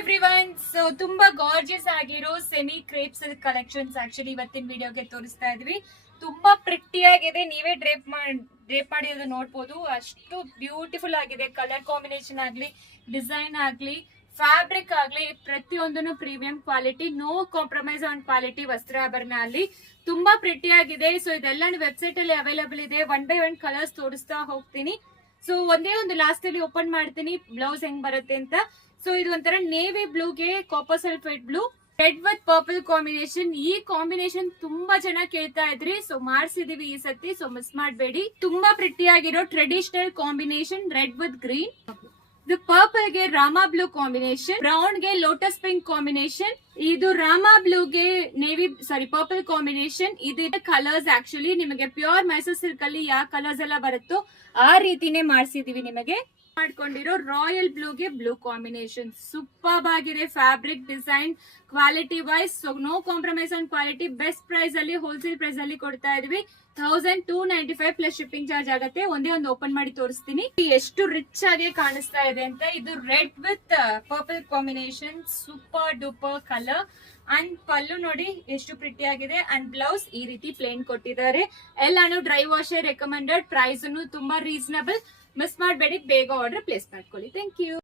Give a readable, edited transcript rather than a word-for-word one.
Everyone. So ತುಂಬಾ gorgeous ಆಗಿರೋ semi crepe silk collections actually ಇವತ್ತಿನ ವಿಡಿಯೋಗೆ ತೋರಿಸ್ತಾ ಇದ್ವಿ. ತುಂಬಾ ಪ್ರಿಟಿ ಆಗಿದೆ, ನೀವೇ ಡ್ರೇಪ್ ಮಾಡಿ ನೋಡ್ಬೋದು. ಅಷ್ಟು ಬ್ಯೂಟಿಫುಲ್ ಆಗಿದೆ. ಕಲರ್ ಕಾಂಬಿನೇಷನ್ ಆಗ್ಲಿ, ಡಿಸೈನ್ ಆಗ್ಲಿ, ಫ್ಯಾಬ್ರಿಕ್ ಆಗ್ಲಿ, ಪ್ರತಿಯೊಂದನ್ನು premium quality, no compromise on quality. Vastrabharana ಅಲ್ಲಿ ತುಂಬಾ ಪ್ರಿಟಿ ಆಗಿದೆ. ಸೊ ಇದೆಲ್ಲ ವೆಬ್ಸೈಟ್ ಅಲ್ಲಿ ಅವೈಲೇಬಲ್ ಇದೆ. 1 by 1 ಕಲರ್ಸ್ ತೋರಿಸ್ತಾ ಹೋಗ್ತೀನಿ. ಸೊ ಒಂದೇ ಒಂದು ಲಾಸ್ಟ್ ಅಲ್ಲಿ ಓಪನ್ ಮಾಡ್ತೀನಿ ಬ್ಲೌಸ್ ಹೆಂಗ್ ಬರುತ್ತೆ ಅಂತ. ಸೊ ಇದು ಒಂಥರ ನೇವಿ ಬ್ಲೂಗೆ copper sulphate blue, red with purple combination. ಈ ಕಾಂಬಿನೇಷನ್ ತುಂಬಾ ಜನ ಕೇಳ್ತಾ ಇದ್ರಿ, ಸೊ ಮಾಡ್ಸಿದೀವಿ ಈ ಸತಿ, ಸೊ ಮಿಸ್ ಮಾಡಬೇಡಿ. ತುಂಬಾ ಪ್ರಿಟಿ ಆಗಿರೋ traditional combination, red with green. ಇದು ಪರ್ಪಲ್ ಗೆ ರಾಮಾ ಬ್ಲೂ ಕಾಂಬಿನೇಷನ್, ಬ್ರೌನ್ ಗೆ ಲೋಟಸ್ ಪಿಂಕ್ ಕಾಂಬಿನೇಷನ್. ಇದು ರಾಮಾ ಬ್ಲೂಗೆ ಪರ್ಪಲ್ ಕಾಂಬಿನೇಷನ್. ಇದು ಕಲರ್ಸ್ ಆಕ್ಚುಲಿ ನಿಮಗೆ ಪ್ಯೂರ್ ಮೈಸೂರ್ ಸಿಲ್ಕ್ ಅಲ್ಲಿ ಯಾವ ಕಲರ್ಸ್ ಎಲ್ಲ ಬರುತ್ತೋ ಆ ರೀತಿನೇ ಮಾಡ್ಸಿದೀವಿ. ನಿಮಗೆ ಮಾಡ್ಕೊಂಡಿರೋ ರಾಯಲ್ ಬ್ಲೂಗೆ ಬ್ಲೂ ಕಾಂಬಿನೇಷನ್ ಸೂಪರ್ ಆಗಿದೆ. Fabric, design, quality wise so no compromise on quality. Best price ಅಲ್ಲಿ, ಹೋಲ್ಸೇಲ್ ಪ್ರೈಸ್ ಅಲ್ಲಿ ಕೊಡ್ತಾ ಇದೀವಿ. 1295 ಪ್ಲಸ್ ಶಿಪ್ಪಿಂಗ್ ಚಾರ್ಜ್ ಆಗುತ್ತೆ. ಒಂದೇ ಒಂದು ಓಪನ್ ಮಾಡಿ ತೋರಿಸ್ತೀನಿ ಎಷ್ಟು ರಿಚ್ ಆಗಿ ಕಾಣಿಸ್ತಾ ಇದೆ ಅಂತ. ಇದು red with purple combination, super duper colour. And pallu ನೋಡಿ ಎಷ್ಟು ಪ್ರಿಟಿ ಆಗಿದೆ. ಅಂಡ್ ಬ್ಲೌಸ್ ಈ ರೀತಿ ಪ್ಲೇನ್ ಕೊಟ್ಟಿದ್ದಾರೆ. ಎಲ್ಲಾನು ಡ್ರೈ ವಾಶ್ ರೆಕಮೆಂಡೆಡ್. ಪ್ರೈಸ್ ತುಂಬಾ ರೀಸನಬಲ್. ಮಿಸ್ ಮಾಡಬೇಡಿ, ಬೇಗ ಆರ್ಡರ್ ಪ್ಲೇಸ್ ಮಾಡ್ಕೊಳ್ಳಿ. Thank you.